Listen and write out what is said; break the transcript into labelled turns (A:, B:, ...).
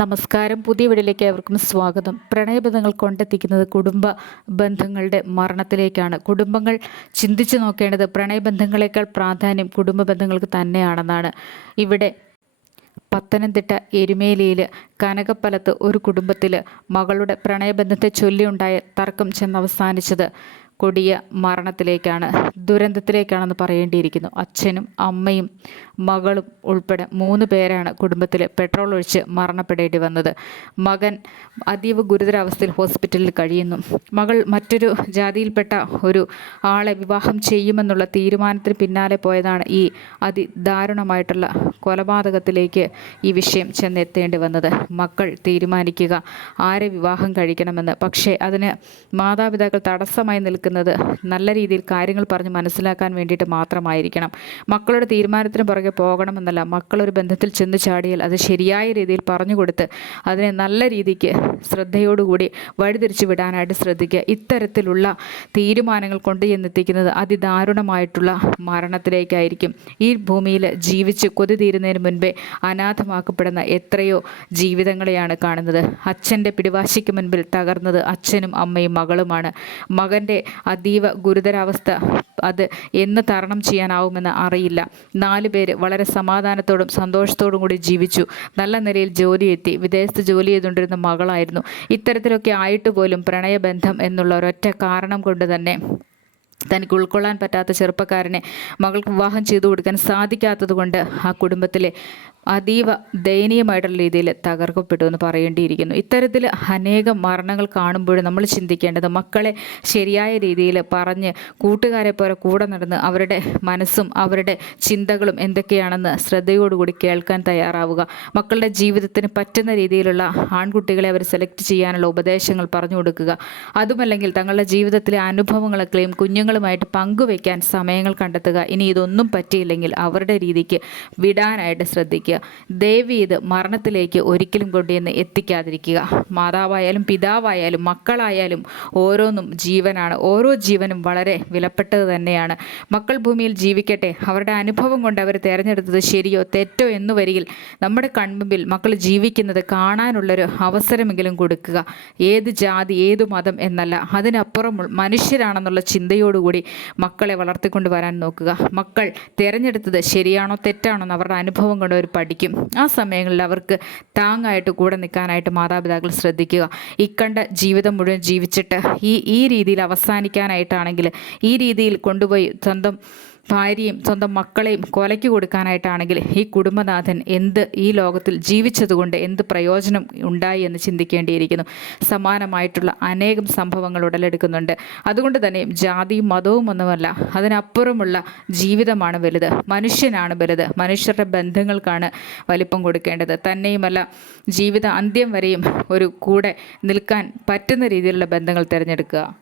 A: നമസ്കാരം. പുതിയ വീടിലേക്ക് ഏവർക്കും സ്വാഗതം. പ്രണയബന്ധങ്ങൾ കൊണ്ടെത്തിക്കുന്നത് കുടുംബ ബന്ധങ്ങളുടെ മരണത്തിലേക്കാണ്. കുടുംബങ്ങൾ ചിന്തിച്ചു നോക്കേണ്ടത് പ്രണയബന്ധങ്ങളെക്കാൾ പ്രാധാന്യം കുടുംബ ബന്ധങ്ങൾക്ക് തന്നെയാണെന്നാണ്. ഇവിടെ പത്തനംതിട്ട എരുമേലിയിൽ കനകപ്പലത്ത് ഒരു കുടുംബത്തിൽ മകളുടെ പ്രണയബന്ധത്തെ ചൊല്ലിയുണ്ടായ തർക്കം ചെന്നവസാനിച്ചത് കൊടിയ മരണത്തിലേക്കാണ് ദുരന്തത്തിലേക്കാണെന്ന് പറയേണ്ടിയിരിക്കുന്നു. അച്ഛനും അമ്മയും മകളും ഉൾപ്പെടെ മൂന്ന് പേരാണ് കുടുംബത്തിൽ പെട്രോൾ ഒഴിച്ച് മരണപ്പെടേണ്ടി വന്നത്. മകൻ അതീവ ഗുരുതരാവസ്ഥയിൽ ഹോസ്പിറ്റലിൽ കഴിയുന്നു. മകൾ മറ്റൊരു ജാതിയിൽപ്പെട്ട ഒരു ആളെ വിവാഹം ചെയ്യുമെന്നുള്ള തീരുമാനത്തിന് പിന്നാലെ പോയതാണ് ഈ അതിദാരുണമായിട്ടുള്ള കൊലപാതകത്തിലേക്ക് ഈ വിഷയം ചെന്നെത്തേണ്ടി വന്നത്. മക്കൾ തീരുമാനിക്കുക. ആരെ വിവാഹം കഴിക്കണമെന്ന്. പക്ഷേ അതിന് മാതാപിതാക്കൾ തടസ്സമായി നിൽക്കുന്നത് നല്ല രീതിയിൽ കാര്യങ്ങൾ പറഞ്ഞ് മനസ്സിലാക്കാൻ വേണ്ടിയിട്ട് മാത്രമായിരിക്കണം. മക്കളുടെ തീരുമാനത്തിന് പുറകെ പോകണമെന്നല്ല. മക്കളൊരു ബന്ധത്തിൽ ചെന്ന് ചാടിയാൽ അത് ശരിയായ രീതിയിൽ പറഞ്ഞു കൊടുത്ത് അതിനെ നല്ല രീതിക്ക് ശ്രദ്ധയോടുകൂടി വഴിതിരിച്ചു വിടാനായിട്ട് ശ്രദ്ധിക്കുക. ഇത്തരത്തിലുള്ള തീരുമാനങ്ങൾ കൊണ്ട് ചെന്നെത്തിക്കുന്നത് അതിദാരുണമായിട്ടുള്ള മരണത്തിലേക്കായിരിക്കും. ഈ ഭൂമിയിൽ ജീവിച്ച് കൊതി തീരുന്നതിന് മുൻപേ അനാഥമാക്കപ്പെടുന്ന എത്രയോ ജീവിതങ്ങളെയാണ് കാണുന്നത്. അച്ഛന്റെ പിടിവാശിക്ക് മുൻപിൽ തകർന്നത് അച്ഛനും അമ്മയും മകളുമാണ്. മകന്റെ അതീവ ഗുരുതരാവസ്ഥ അത് എന്ന് തരണം ചെയ്യാനാവുമെന്ന് അറിയില്ല. നാല് പേര് വളരെ സമാധാനത്തോടും സന്തോഷത്തോടും കൂടി ജീവിച്ചു. നല്ല നിലയിൽ ജോലി എത്തി. വിദേശത്ത് ജോലി ചെയ്തുകൊണ്ടിരുന്ന മകളായിരുന്നു. ഇത്തരത്തിലൊക്കെ ആയിട്ട് പോലും പ്രണയബന്ധം എന്നുള്ള ഒരൊറ്റ കാരണം കൊണ്ട് തന്നെ തനിക്ക് ഉൾക്കൊള്ളാൻ പറ്റാത്ത ചെറുപ്പക്കാരനെ മകൾക്ക് വിവാഹം ചെയ്തു കൊടുക്കാൻ സാധിക്കാത്തതുകൊണ്ട് ആ കുടുംബത്തിലെ അതീവ ദയനീയമായിട്ടുള്ള രീതിയിൽ തകർക്കപ്പെട്ടു എന്ന് പറയേണ്ടിയിരിക്കുന്നു. ഇത്തരത്തിൽ അനേകം മരണങ്ങൾ കാണുമ്പോൾ നമ്മൾ ചിന്തിക്കേണ്ടത് മക്കളെ ശരിയായ രീതിയിൽ പറഞ്ഞ് കൂട്ടുകാരെ പോലെ കൂടെ നടന്ന് അവരുടെ മനസ്സും അവരുടെ ചിന്തകളും എന്തൊക്കെയാണെന്ന് ശ്രദ്ധയോടുകൂടി കേൾക്കാൻ തയ്യാറാവുക. മക്കളുടെ ജീവിതത്തിന് പറ്റുന്ന രീതിയിലുള്ള ആൺകുട്ടികളെ അവർ സെലക്ട് ചെയ്യാനുള്ള ഉപദേശങ്ങൾ പറഞ്ഞു കൊടുക്കുക. അതുമല്ലെങ്കിൽ തങ്ങളുടെ ജീവിതത്തിലെ അനുഭവങ്ങളൊക്കെയും കുഞ്ഞുങ്ങളുമായിട്ട് പങ്കുവയ്ക്കാൻ സമയങ്ങൾ കണ്ടെത്തുക. ഇനി ഇതൊന്നും പറ്റിയില്ലെങ്കിൽ അവരുടെ രീതിക്ക് വിടാനായിട്ട് ശ്രദ്ധിക്കുക. ദേവി ഇത് മരണത്തിലേക്ക് ഒരിക്കലും കൊണ്ടുവന്ന് എത്തിക്കാതിരിക്കുക. മാതാവായാലും പിതാവായാലും മക്കളായാലും ഓരോന്നും ജീവനാണ്. ഓരോ ജീവനും വളരെ വിലപ്പെട്ടത് തന്നെയാണ്. മക്കൾ ഭൂമിയിൽ ജീവിക്കട്ടെ. അവരുടെ അനുഭവം കൊണ്ട് അവർ തിരഞ്ഞെടുത്തത് ശരിയോ തെറ്റോ എന്ന് വരികിൽ നമ്മുടെ കൺമുമ്പിൽ മക്കൾ ജീവിക്കുന്നത് കാണാനുള്ളൊരു അവസരമെങ്കിലും കൊടുക്കുക. ഏത് ജാതി ഏത് മതം എന്നല്ല. അതിനപ്പുറം മനുഷ്യരാണെന്നുള്ള ചിന്തയോടുകൂടി മക്കളെ വളർത്തിക്കൊണ്ട് വരാൻ നോക്കുക. മക്കൾ തിരഞ്ഞെടുത്തത് ശരിയാണോ തെറ്റാണോ എന്ന് അവരുടെ അനുഭവം കൊണ്ട് അവർ പഠിക്കും. ആ സമയങ്ങളിൽ അവർക്ക് താങ്ങായിട്ട് കൂടെ നിൽക്കാനായിട്ട് മാതാപിതാക്കൾ ശ്രദ്ധിക്കുക. ഇക്കണ്ട ജീവിതം മുഴുവൻ ജീവിച്ചിട്ട് ഈ ഈ രീതിയിൽ അവസാനിക്കാനായിട്ടാണെങ്കിൽ ഈ രീതിയിൽ കൊണ്ടുപോയി സ്വന്തം ഭാര്യയും സ്വന്തം മക്കളെയും കൊലയ്ക്ക് കൊടുക്കാനായിട്ടാണെങ്കിൽ ഈ കുടുംബനാഥൻ എന്ത് ഈ ലോകത്തിൽ ജീവിച്ചതുകൊണ്ട് എന്ത് പ്രയോജനം ഉണ്ടായി എന്ന് ചിന്തിക്കേണ്ടിയിരിക്കുന്നു. സമാനമായിട്ടുള്ള അനേകം സംഭവങ്ങൾ ഉടലെടുക്കുന്നുണ്ട്. അതുകൊണ്ട് തന്നെ ജാതിയും മതവും ഒന്നുമല്ല അതിനപ്പുറമുള്ള ജീവിതമാണ് വലുത്. മനുഷ്യനാണ് വലുത്. മനുഷ്യരുടെ ബന്ധങ്ങൾക്കാണ് വലിപ്പം കൊടുക്കേണ്ടത്. തന്നെയുമല്ല ജീവിത അന്ത്യം വരെയും ഒരു കൂടെ നിൽക്കാൻ പറ്റുന്ന രീതിയിലുള്ള ബന്ധങ്ങൾ തിരഞ്ഞെടുക്കുക.